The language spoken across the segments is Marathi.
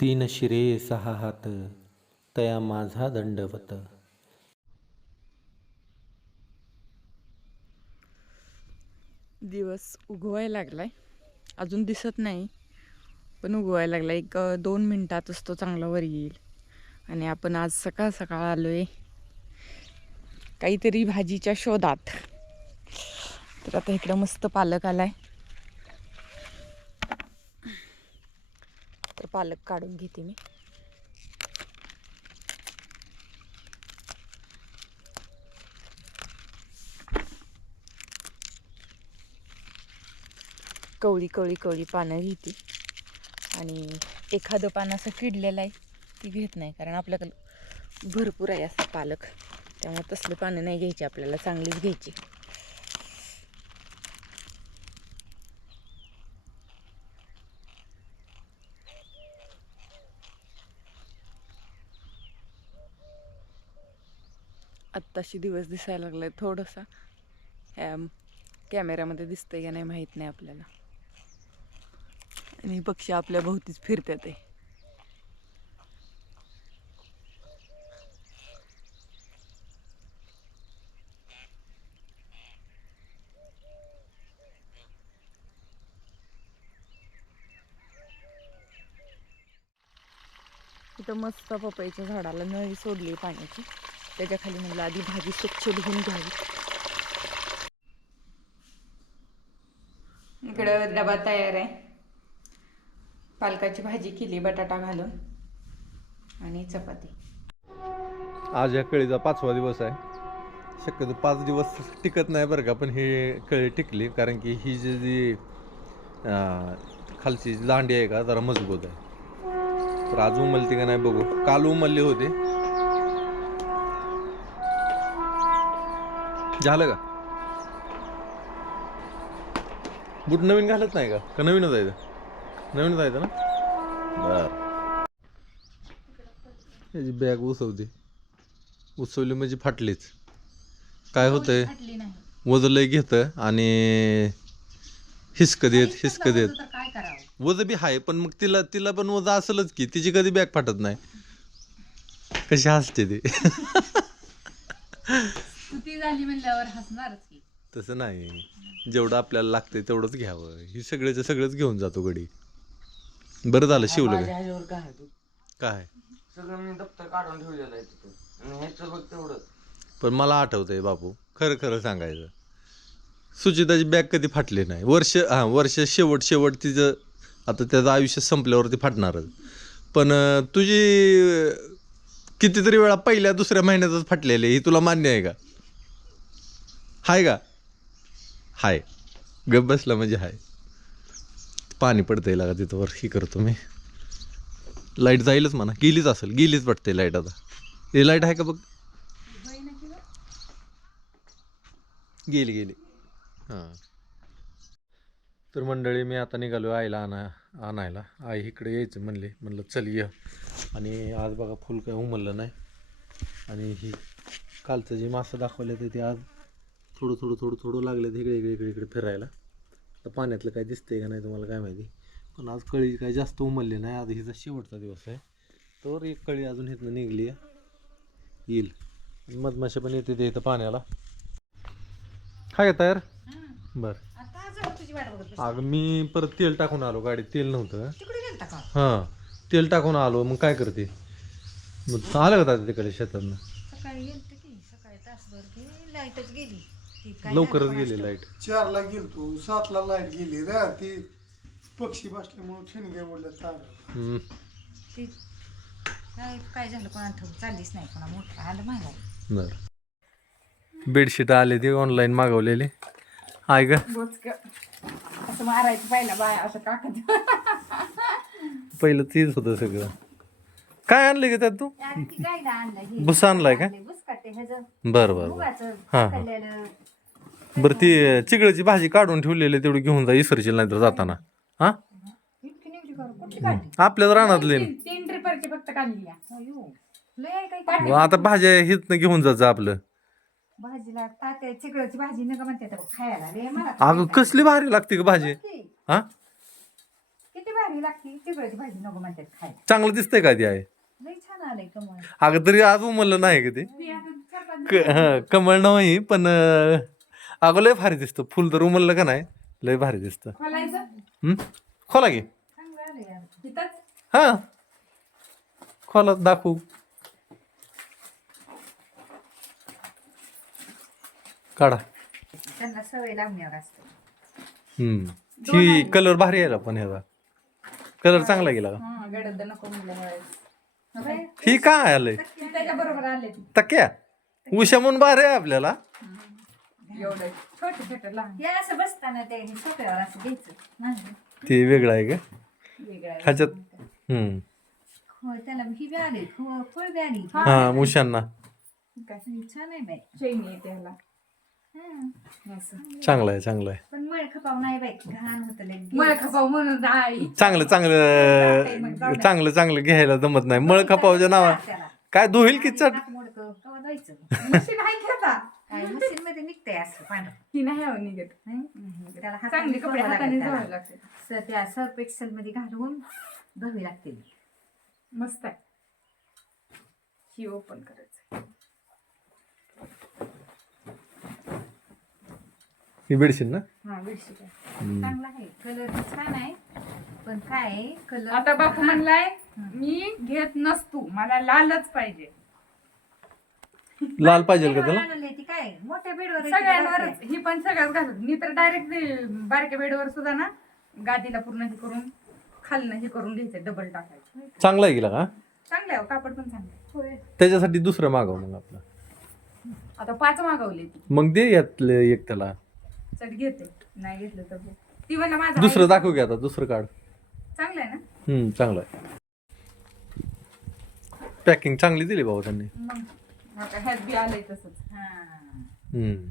तीन शिरे सहा हात तया माझा दंडवत. दिवस उगवायला लागलाय. अजून दिसत नाही पण उगवायला लागला एक दोन मिनिटातच तो चांगला वर येईल. आणि आपण आज सकाळ सकाळ आलोय काहीतरी भाजीच्या शोधात. तर आता इकडं मस्त पालक आलाय. तर पालक काढून घेते मी. कवळी कवळी कवळी पानं घेते. आणि एखादं पान असं किडलेलं आहे ती घेत नाही कारण आपल्याकडं भरपूर आहे असं पालक. त्यामुळे तसलं पानं नाही घ्यायची आपल्याला चांगलीच घ्यायची. आत्ताशी दिवस दिसायला लागलाय थोडंसा कॅमेऱ्यामध्ये दिसतंय का नाही माहीत नाही आपल्याला. आणि पक्षी आपल्या भोवतीच फिरतात आहे इथं मस्त पपईच्या झाडाला नळी सोडली पाण्याची. त्याच्याखाली म्हणलं आधी भाजी स्वच्छ धुवून घ्यावी. इकडं डबा तयार आहे. पालकाची भाजी केली बटाटा घालून आणि चपाती. आज या कळीचा पाचवा दिवस आहे. शक्यतो पाच दिवस टिकत नाही बरं का पण हे कळी टिकली कारण की ही जी जी खालची जी लांडी आहे का जरा मजबूत आहे. तर आज उमलती का नाही बघू. काल उमलली होते. झालं का? बूट नवीन घालत नाही का? का नवीनच आहे? नवीनच आहे ना? बर. याची बॅग उसवते. उसवली म्हणजे फाटलीच. काय होतंय? वजन लय घेतं आणि हिसक देत हिसक देत. वज बी आहे पण मग तिला तिला पण वज असेलच की तिची कधी बॅग फाटत नाही. कशी हसते ती. ती झाली म्हणल्यावर हसणारच की. तसं नाही. जेवढं आपल्याला लागतंय तेवढंच घ्यावं. ही सगळ्याचं सगळंच घेऊन जातो गडी. बरं झालं शिवलं माझ्या काय ह्याच्यावर काय आहे तू? काय सगळं मी दप्तर काढून ठेवलेलं आहे तिथं. आणि ह्याचं बघ तेवढं पण मला आठवतंय बापू खरं खरं सांगायचं. सुचिताची बॅग कधी फाटली नाही. वर्ष हां वर्ष शेवट शेवट तिचं आता त्याचं आयुष्य संपल्यावरती फाटणारच. पण अं, तुझी अं, कितीतरी वेळा पहिल्या दुसऱ्या महिन्यातच फाटलेली आहे, ही तुला मान्य आहे का? हाय का? हाय. गप बसला म्हणजे हाय. पाणी पडतंय लागा तिथं वर ही करतो मी. लाइट जाईलच म्हणा. गेलीच असेल गेलीच पडते लाइट आता. हे लाइट आहे का बघ? गेली गेली. हां. तर मंडळी मी आता निघालो आईला आणा आणायला. आई इकडे यायचं म्हणले. म्हणलं चल ये. आणि आज बघा फुल काय उमललं नाही. आणि ही कालचं जे मासं दाखवले ते आज थोडं थोडं थोडं थोडं लागले इकडे इकडे इकडे इकडे फिरायला. तर पाण्यातलं काय दिसतंय का नाही तुम्हाला काय माहिती? पण आज कळी काय जास्त उमलली नाही. आज हिचा शेवटचा दिवस आहे. तर एक कळी अजून इथनं निघली आहे. येईल. मधमाशा पण येते ते इथं पाण्याला. काय का तयार? बर. आता अगं मी परत तेल टाकून आलो. गाडीत तेल नव्हतं. हां. तेल टाकून आलो. मग काय करते? मग आलं का तिकडे शेतातनं? लवकरच गेली लाइट चारला गेलतो सातला लाइट गेली रा. ती पक्षी बसल्यामुळे ठिणगे बोलल्या तार. ती काय काय झालं? कोणा ठाऊक चाललीच नाही कोणा मोठं. आलं मागाय बर. बेडशीट आले ते ऑनलाईन मागवलेले. आहे का? असं मारायचं पहिला बाय असं काकत. पहिलं तेच होतं सगळं. काय आणलं का त्यात तू? काय आणलं भुसा आणलाय का? बुस ह्याचं. बरं बरं बरं. मुगाचं हा, हा. बरं ती चिगळची भाजी काढून ठेवलेली तेवढी घेऊन जा इसरशील नाही तर जाताना. हा? इतकी निवडी करू. कुठली काढली? आपल्याच रानातले. तीन तीन ट्रिपरची फक्त काढली अयो लय आहे काही मग काढली आता भाज्या हितनं घेऊन जात जा आपलं. भाजीला तात्या चिकळची भाजी नका म्हणते आता खायला. लय मला अगं कसली भारी लागते का भाजी. किती हा? भारी भारी लागते? चिकळाची भाजी नको म्हणतात खायला. चांगलं दिसतंय का ती आहे? लई छान आलंय कमळ. अगं तरी आज उमरलं नाही का ते. मी आता चार पाच क- हं, कमळ नाही पण अं, अगं लय भारी दिसतं. फुल तर उमरलं का नाही? लय भारी दिसतं. हं? खोला घे हा. खोला दाखवू. काढा. त्यांना सवय लावण्यावर असते. हम्म ही कलर भारी आहे पण ह्याचा. कलर चांगला गेला का? हा गडद नको म्हणल्यामुळे. ही काय आलंय? त्याच्या बरोबर आले ती. तक्या? उषा म्हणून भारी आहे आपल्याला. एवढं छोटे छोटे लहान. हे असं बसताना ते सोप्यावर असं घ्यायचं. नाही. ते वेगळं आहे का? ह्याच्यात? हम्म. हो त्याला ही बी आली हो फळ बी आली हा. उशांना काय छान आहे बाई. चैनी आहे त्याला. हं. असं. चांगलं आहे चांगलं आहे. पण मळ खपाव नाही बाई. घाण होत मळ खपाव म्हणून आई. चांगलं चांगलं चांगलं चांगलं घ्यायला जमत नाही. मळ खपावच्या नावा. काय धुईल की चट? कवा द्यायचं मशीन आहे मशीन मध्ये निघतंय असं पांढरं. ही नाही हवं निघत. हं? त्याला हाताने चांगली कपडे धुवावं हाताने लागेल धुवावे त्याला. लागते स- त्या सर्फ एक्सेल मध्ये घालून धुवी लागते. मस्त आहे. ही ओपन करायचं. ही बेडशीट ना? हा बेडशीट आहे. हम्म. चांगला आहे. कलर छान आहे. पण काय कलर आता बापू म्हणलाय मी घेत नसतो. मला लालच पाहिजे. लाल पाहिजे का त्याला? ती काय? मोठ्या बेडवर सगळ्यांवरच. ही पण सगळ्यात घालत मी तर डायरेक्ट बारक्या बेडवर सुद्धा ना गादीला पूर्ण हे करून खालनं हे करून घ्यायचं डबल टाकायचं. चांगला आहे गेला का? चांगलं आहे हो, कापड पण चांगलं आहे. त्याच्यासाठी दुसरं मागव मग आपलं. आता पाच मागवले ती. मग दे यातलं एक त्याला. चट घेते. नाही घेतलं तर बघ. ती म्हणलं माझं दुसरं आहे. दाखव की आता दुसरं काढ. चांगलं आहे ना? हम्म चांगलं आहे. पॅकिंग चांगली दिली बाबा त्यांनी. मग. ह्यात बी आलंय तसंच. हम्म.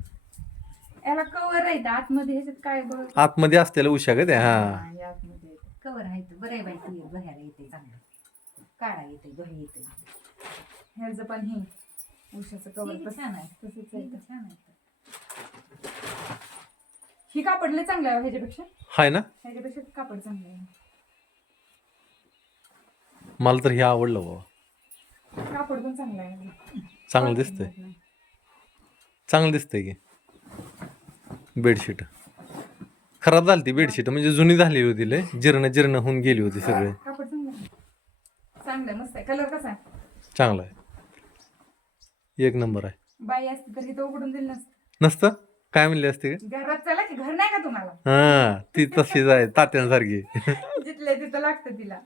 याला कवर आहे इथं. आतमध्ये ह्याच्यात काय बघ. आतमध्ये असलेलं उशा का त्या हा. हा, आतमध्ये आहे. कवर आहे ते बरं आहे बाई ती बघायला येते चांगलं. काढा येते बही येते ह्याचं पण हे. उशाचं कवर हे बी छान आहे. तसंच हे आहे इथं. छान आहे ही कापड लय चांगलं आहे हो ह्याच्यापेक्षा. हाय ना? ह्याच्यापेक्षा कापड चांगलं आहे. मला तर हे आवडलं बाबा. कापड पण चांगलं आहे. चांगलं दिसतंय. चांगलं दिसतंय की. बेडशीट. खराब झाली ती बेडशीट म्हणजे जुनी झाली होती लय. जीर्ण जीर्ण होऊन गेली होती सगळे. चांगलं आहे. एक नंबर आहे. बाई असती तर इथं उघडून दिलं नसतं. नसतं? काय म्हणली असते का घरात चला की घर नाही का तुम्हाला? हा ती तशीच आहे तात्यांसारखी. जिथल्या तिथं लागतं तिला.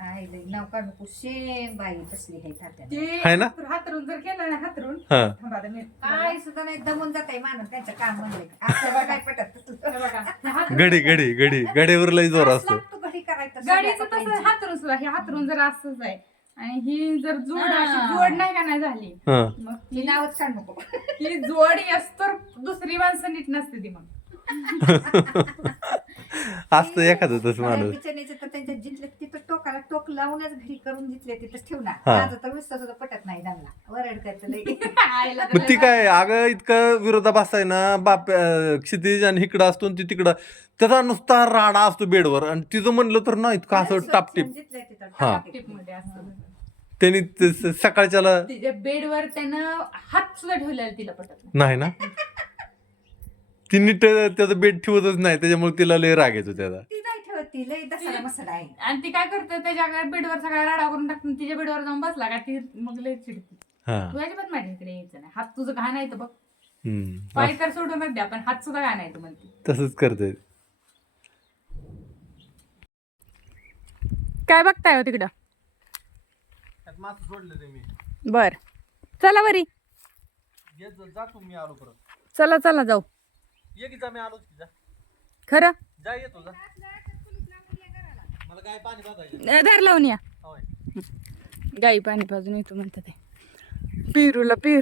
आहे लई नाव काढू नको. शेम बाई आहे ती ना? हातरून जर केलं ना हातरून. हा. थांबा आता मी काय सुद्धा नाही दमून जात आहे माणूस त्यांचं काम आपल्याला काय पटत हे बघा हे गडी गडी गडी गडीवर लय जोर असतो. लागतो घडी करायचं गाडीचं सगळ्या तसं. हातरून सुद्धा हे हातरून जर असंच आहे आणि ही जर जोड हा. अशी जोड नाही का नाही झाली हा. मग ही नावच काढ नको. ही जोड तर दुसरी माणसं नीट नसते ती मग. असतं एखादं तसं माणूस बिचारीचं तर त्यांच्या जिथलं तिथं टोकाला टोक लावूनच घरी करून जिथले तिथंच ठेवणार. हा. माझं तर विश्वास सुद्धा पटत नाही त्यांना वरड करतं लई. आईला तर मग ती काय अगं इतकं विरोधाभास आहे ना बाप अं, क्षितिज आणि इकडं असतो आणि ती तिकडं. त्याचा नुसता राडा असतो बेडवर आणि तिचं म्हणलं तर ना इतकं असं टापटीप. जिथल्या तिथं हा. टापटीप. टिपमध्ये असतं त्यांनी ते स- सकाळच्याला तिच्या बेडवर त्यानं हात सुद्धा ठेवलेला तिला पटत नाही. नाही ना? ती नीट त्याचं बेड ठेवतच नाही त्याच्यामुळे तिला लय राग येतो त्याचा. ती ठेवत ती लई दसाला मसाला आहे. आणि ती काय करते त्याच्या बेडवर सगळा राडा करून टाकते आणि तिच्या बेडवर जाऊन बसला का ती मग लय चिडते. हा. तू अजिबात माझ्या इकडे यायचं नाही. हात तुझं घाण आहे तर बघ. हम्म. पाय तर सोडूनच द्या पण हात सुद्धा घाण आहे म्हणते. तसंच करते. काय बघताय हो तिकडं? सोडलं ते मी. बर. चला बरी जातो मी आलो परत. चला चला जाऊ. ये की जा मी आलोच की जा. खरं? जा येतो जा मला काय पाणी पाजायचं धर लावून या. गाई पाणी पाजून येतो म्हणतात ते. पिरूला पीर.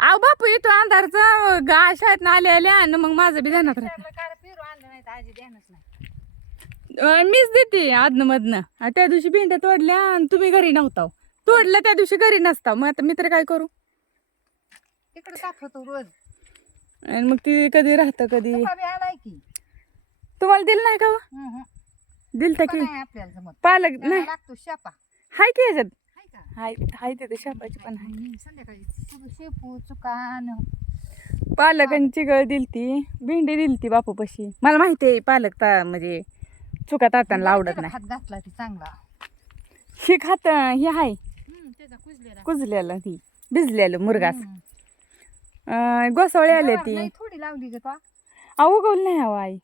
आव बापू येतो अंधारचा गा शाळेत ना आल्या आल्या आणि मग माझं बी ध्यानात राहत. मीच देते आदनं मधनं त्या दिवशी भेंड्या तोडल्या आणि तुम्ही घरी नव्हता तोडल्या त्या दिवशी घरी नसता मग आता मी तर काय करू? तिकडे दाखवतो रोज. आणि मग ती कधी राहतं कधी? तुम्हाला दिलं नाही का हम्म. दिलता की नाही आपल्याला जमत. पालक त्याला नाही. लागतो शापा हाय की ह्याच्यात? हाय का? हाय हाय तिथे शापाची पण हाय. आणि संध्याकाळी शेपू- शेपू चुकान. पालक आणि चिगळ दिलती भेंडी दिलती बापूपाशी. मला माहिती आहे पालक ता म्हणजे चुका तात्यांना आवडत नाही. हात घातला ती चांगला. ही खात हे हाय. हम्म, त्याचा कुजलेला. कुजलेलं ती भिजलेलं मुरगास. हम्म. गोसावळी आले ती. नाही, थोडी लावली ग तो. अहो उगवली नाही हवा आई.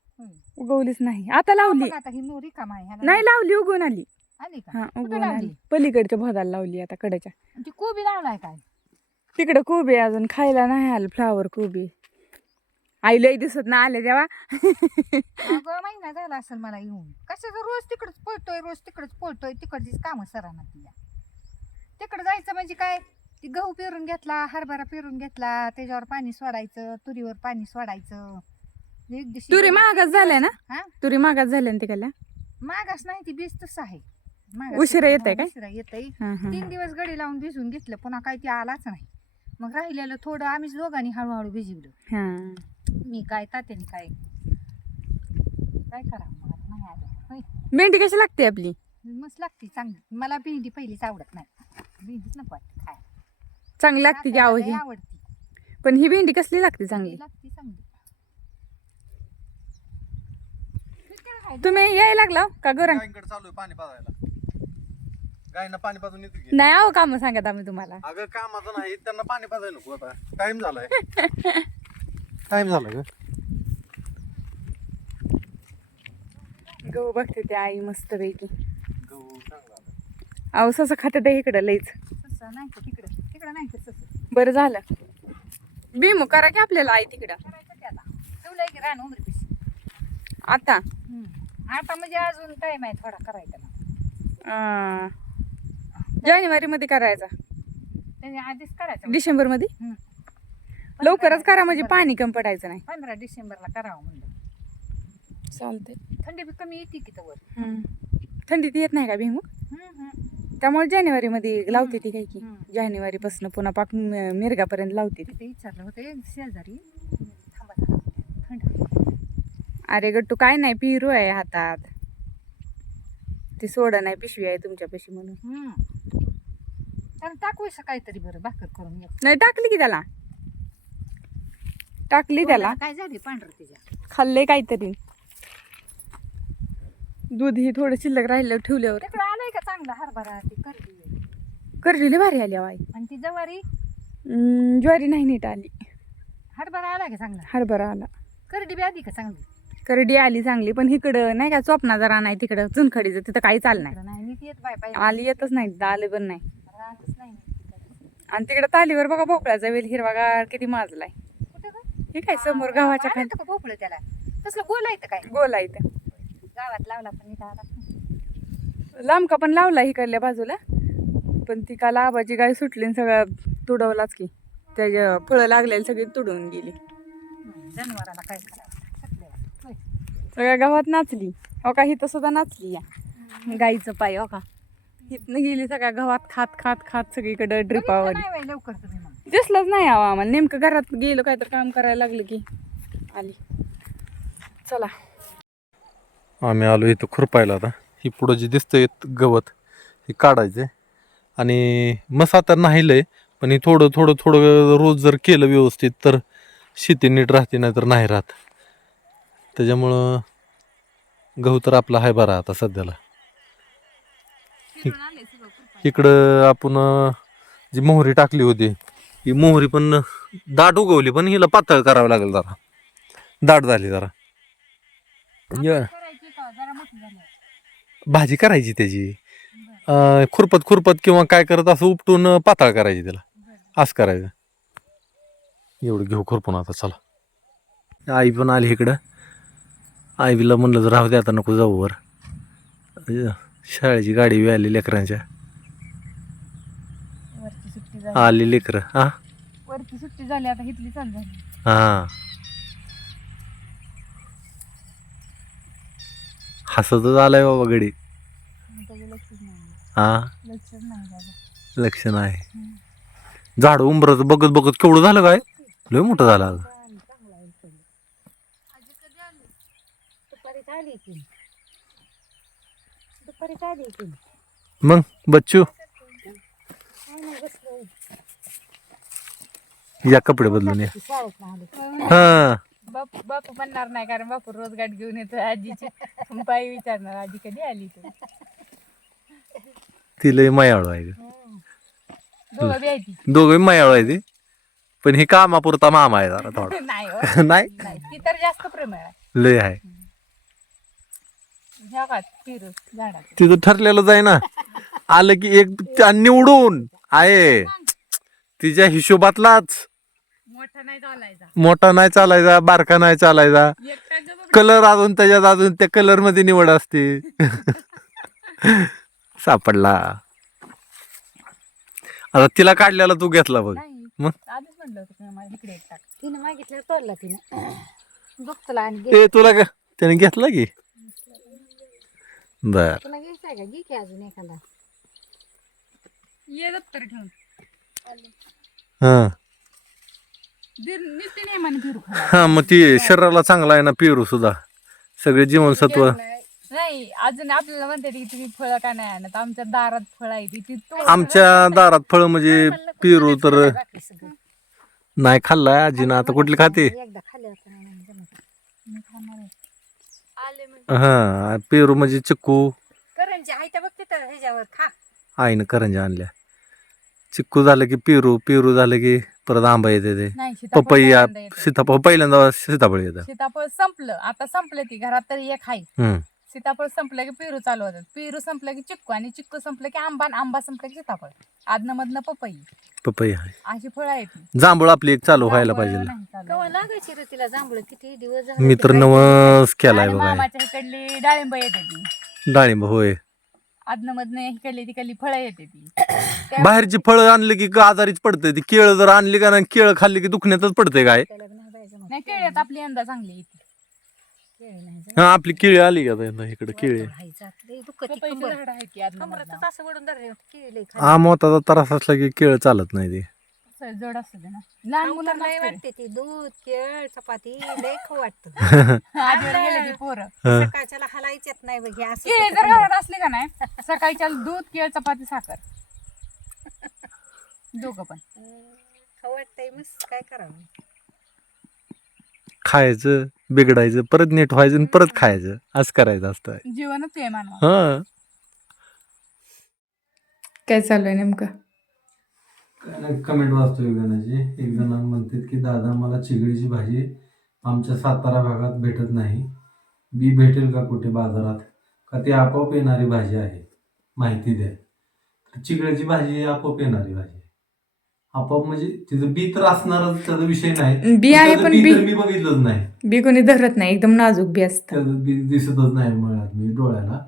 उगवलीच नाही. आता लावली. आता ही मोरी काम आहे नाही लावली उगवून आली. आली का? हा कुठं उगवून लावली? आली. पलीकडच्या भोदाला लावली आता ती कोबी लावलाय काय? तिकडं कोबी अजून खायला नाही आलं फ्लावर कोबी. आई लई दिसत ना आले तेव्हा महिना झाला असेल मला येऊन. कशाचं रोज तिकडच पळतोय रोज तिकडच पळतोय तिकडचीच कामं सरांना तिला तिकडं जायचं म्हणजे काय? ती गहू पेरून घेतला हरभरा पेरून घेतला त्याच्यावर पाणी सोडायचं तुरीवर पाणी सोडायचं. एक दिवशी तुरी महागच झाल्या ना? हा? तुरी महागच झाल्या ना तिकडल्या मागास नाही ती बीज तसं आहे. मागास उशिरा येतंय काय? उशिरा येतंय. हा, हा. तीन दिवस गडी लावून भिजवून घेतलं पुन्हा काही ती आलाच नाही. मग राहिलेलं थोडं आम्हीच दोघांनी हळूहळू भिजवलं. हा. मी काय तात्याने काय काय करावं मला नाही आलं. होय. भेंडी कशी लागते आपली? मस्त लागते चांगली. मला भेंडी पहिलीच आवडत नाही. भेंडीच नको वाटते काय चांगली लागते की आहो ही? आवडती. पण ही भेंडी कसली लागते चांगली? लागते चांगली. तुम्ही यायला लागला का गोरा गायींकडे चालू आहे पाणी पाजायला. गायींना पाणी पाजून येतो की. नाही आहो काम सांगत आम्ही तुम्हाला. अगं कामाचं नाही त्यांना पाणी पाजायला नको आता. टाइम झालाय. टाइम झालाय ग. गहू बघते ते आई मस्त पैकी गहू चांगला आला. अहो ससं खाते ते इकडं लईच. तसं नाही का तिकडं? तिकडं नाही का तसं बरं झालं. बिमू करा की आपल्याला आई तिकडं. करायचं ते आता? ठेवलंय की रान उमरी पिशी आता आता म्हणजे अजून टाइम आहे थोडा करायचा ना. जानेवारी मध्ये करायचा. त्याच्या आधीच करायचं डिसेंबरमध्ये. लवकरच करा म्हणजे पाणी कम पडायचं नाही. पंधरा डिसेंबरला करावं म्हणलं. चालते थंडी कमी येते की तर थंडीत येत नाही का भीमुख त्यामुळे जानेवारी मध्ये लावते ती काय की. जानेवारी पासून पुन्हा पाक मिरगापर्यंत लावते विचारलं होतं शेजारी अरे गट्टू काय नाही पिरू आहे हातात. ती सोडा नाही पिशवी आहे तुमच्या पिशवी म्हणून. त्याला टाकूयचं काहीतरी बरं भाकर करून एक. नाही टाकली की त्याला. टाकली त्याला. काय झाली पांढरं तिच्या? खाल्ले काहीतरी. दूध ही थोडं शिल्लक राहिलं ठेवल्यावर. तिकडं आलंय का चांगला हरभरा? ती करलेली भारी आली आई आणि ती जवारी? ज्वारी नाही नीट आली. हरभरा आला का चांगला? हरभरा आला. करडी बी आली का चांगली? करडी आली चांगली पण इकडं नाही का चोपना जरा नाही तिकडं चुनखडीचं तिथं काही चाल नाही. नीट येत बाय आली येतच नाही आले पण नाही. राहतच नाही. आणि तिकडं तालीवर बघा भोपळ्याचा वेल हिरवागार किती माजलाय. कुठं गं? हे काय समोर गावाच्या खाली? का भोपळं त्याला? तसलं बोलायचं काय? गोला इथं. गावात लावला पण इथं आला. लांबका पण लावला इकडल्या बाजूला पण ती काल आबाची गाय सुटली आणि सगळं तुडवलाच की त्याच्या फळं लागलेली सगळी तुडवून गेली. हम्म, जनावराला काय करावं. सगळ्या गावात नाचली. हो का? हिथं सुद्धा नाचली या. गाईचं पाय हो का? हिथनं गेली सगळ्या गावात खात खात खात सगळीकडं ड्रिपावर नाही लवकर दिसलंच नाही आवा आम्हाला. नेमकं घरात गेलो काय तर काम करायला लागलं की. आली. चला. आम्ही आलो इथं खुरपायला आता. ही पुढं जे दिसतंय गवत हे काढायचं आणि मस्त आता नाहीलंय पण हे थोडं थोडं थोडं रोज जर केलं व्यवस्थित तर शेती नीट राहते नाही तर नाही राहत. त्याच्यामुळं गहू तर आपला आहे बरा आता सध्याला. इकडं आपण जी मोहरी टाकली होती ही मोहरी पण दाट उगवली पण हिला पातळ करावं लागेल जरा. दाट झाली जरा. या. भाजी करायची त्याची. अं, खुरपत खुरपत किंवा काय करत असं उपटून पातळ करायची त्याला असं करायचं. एवढं घेऊ खुरपून आता चला. आई पण आली इकडं. आईला म्हणलं तर राहू दे आता नको जाऊ वर. शाळेची गाडी बी आली लेकरांच्या. आली लेकरं. हा वरची सुट्टी झाली आता इथली चालू झाली. हा. हसतच आलाय बाबा गडी हा लक्षच नाही बाबा लक्ष नाही. झाड उंबरच बघत बघत केवढं झालं काय? लय मोठं झालं अगं. चांगला आहे पहिले. आजी कधी आली दुपारीच आली की मग बच्चू? या कपडे बदलून या. शाळेत आले हा. बापू बापू म्हणणार नाही कारण बापू रोज गाठ घेऊन येतो आजीची. बाई विचारणार आजी कधी आली तू? तिला मायाळू आहे ग. दोघं बी आहे ती. दोघं मायाळू आहे ती. पण ही कामापुरता मामा आहे जरा थोडा. नाही हो. नाही ती तर जास्त प्रेमळ आहे. लय आहे. ह्या तिथं ठरलेलं जाय ना आलं की एक त्या निवडून. आहे. तिच्या हिशोबातलाच. मोठा नाही चालायचा. मोठा नाही चालायचा बारका नाही चालायचा. कलर अजून त्याच्यात अजून त्या कलरमध्ये निवड असते. सापडला. आता तिला काढलेला तू घेतला बघ. नाही. मग? आधीच म्हणलं होतं तुम्ही मला इकडे एक टाक. तिने मागितलं तोडला तिने. बघतला आणि घे ए तुला का? त्याने घेतला की? बर. तुला घ्यायचा का? घे की अजून एखादा. ये दप्तर ठेवून. हा. दीर- नित्य नेमाने फिरू खा हा मग ती शरीराला चांगला आहे ना पेरू सुद्धा. सगळे जीवनसत्व. नाही अजून आपल्याला म्हणते की तुम्ही फळं का नाही आणत? आमच्या दारात फळ आहे ती ती तो आमच्या दारात फळ म्हणजे पेरू तर नाही खाल्लाय आजीनं आता कुठली खाते? एकदा खाल्ले होते ना म्हणून जमत. आले म्हणजे हा पेरू म्हणजे चिक्कू. करंजी आहे त्या बघते तर ह्याच्यावर खा. आईनं करंजा आणल्या. चिक्कू झालं की पेरू पेरू झालं की परत आंबा येते ते. नाही सीताफळ पपई पहिल्यांदा येतं. सीताफळ पहिल्यांदा सीताफळ येतं. सीताफळ संपलं आता संपलं ती घरात तरी एक आहे. हम्म. सीताफळ संपलं की पेरू चालू होतात. पेरू संपलं की चिक्कू आणि चिक्कू संपलं की आंबा आणि आंबा संपलं की सीताफळ. आदनं मधनं पपई. पपई आहे. अशी फळं आहेत ती. जांभूळ आपली एक चालू व्हायला पाहिजे. जांभळं नाही चालू. कवा लागायची रे तिला जांभूळ? किती दिवस झाले मी तर काय नवस केलाय आणि बघा. मामाच्या इकडली डाळिंब येते ती. डाळिंब होय. आदनं मधनं इकडली तिकडली फळं येते ती. त्या- बाहेरची फळं आणली की आजारीच पडते ती केळ जर आणली का नाही केळ खाल्ली की दुखण्यातच पडते काय? त्याला नाही केळ्यात आपली यंदा चांगली येते. हा आपली केळी आली का आता इकडे केळी. असं वडून धरले. हा मोताचा त्रास असला की केळ चालत नाही ते. असं जड असतं ना. लहान मुलांना. वाटते ती दूध केळ चपाती लय खाऊ वाटतं. आधीवर गेले पोरं. सकाळच्याला नाही बघ असं केळी सगळं जर घरात असले का नाही सकाळच्या दूध केळ चपाती साखर. दोघं पण. खाऊ वाटतंय मस्त. काय करावं? खायचं बिघडायचं परत नीट व्हायचं आणि परत खायचं. असं करायचं असतं. जीवनच आहे मानवा हा. काय चालू आहे नेमकं कमेंट वाचतो एक जणांची एक जण म्हणतात की दादा मला चिगडीची भाजी आमच्या सातारा भागात भेटत नाही. बी भेटेल का कुठे बाजारात? का ती आपोआप येणारी भाजी आहे? माहिती द्या. तर चिगडीची भाजी ही आपोआप येणारी भाजी. आपोआप म्हणजे तिचं बी तर असणारच त्याचा विषय नाही. बी आहे त्याचं पण बी मी बघितलंच नाही. बी कोणी धरत नाही एकदम नाजूक बी असतं. त्याचं बी दिसतच नाही मुळात मी डोळ्याला.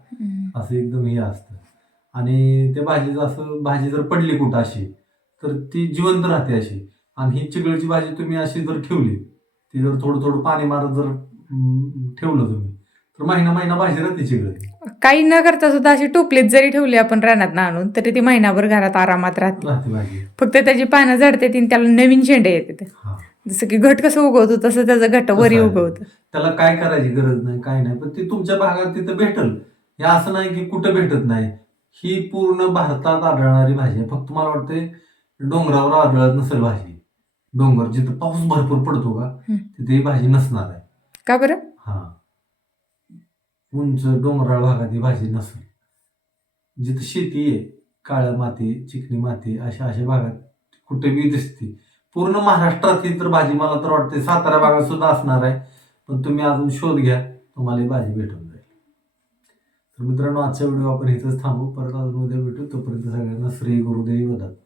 असं एकदम हे असतं. आणि त्या भाजीचं असं भाजी जर पडली कुठं अशी तर ती जिवंत राहते अशी. आणि ही चिगळची भाजी तुम्ही अशी जर ठेवली ती जर थोडं थोडं पाणी मारत जर ठेवलं तुम्ही तर महिना महिना भाजी राहते चिगळती काही न करता सुद्धा अशी टोपलीत जरी ठेवली आपण रानात आणून तरी ती महिनाभर घरात आरामात राहते. राहते भाजी फक्त त्याची पानं झडते आणि त्याला नवीन शेंडे येते हा. जसं की घट कसं उगवतो तसं त्याचं घट वरी आहे. उगवतं. त्याला काय करायची गरज नाही काय नाही. पण ती तुमच्या भागात तिथं भेटल. हे असं नाही की कुठं भेटत नाही. ही पूर्ण भारतात आढळणारी भाजी आहे. फक्त मला वाटते डोंगरावर आढळत नसेल भाजी. डोंगर जिथं पाऊस भरपूर पडतो का हं. तिथे ही भाजी नसणार आहे. का बरं? हा. उंच डोंगराळ भागात ही भाजी नसेल जिथं शेती आहे काळ्या माती चिकणी माती अशा अशा भागात कुठे बी दिसते. पूर्ण महाराष्ट्रात ही तर भाजी मला तर वाटते सातारा भागात सुद्धा असणार आहे. पण तुम्ही अजून शोध घ्या तुम्हाला ही भाजी भेटून जाईल. तर मित्रांनो आजचा व्हिडिओ आपण इथंच थांबू. परत अजून उद्या भेटू. तोपर्यंत सगळ्यांना श्री गुरुदेव दत्त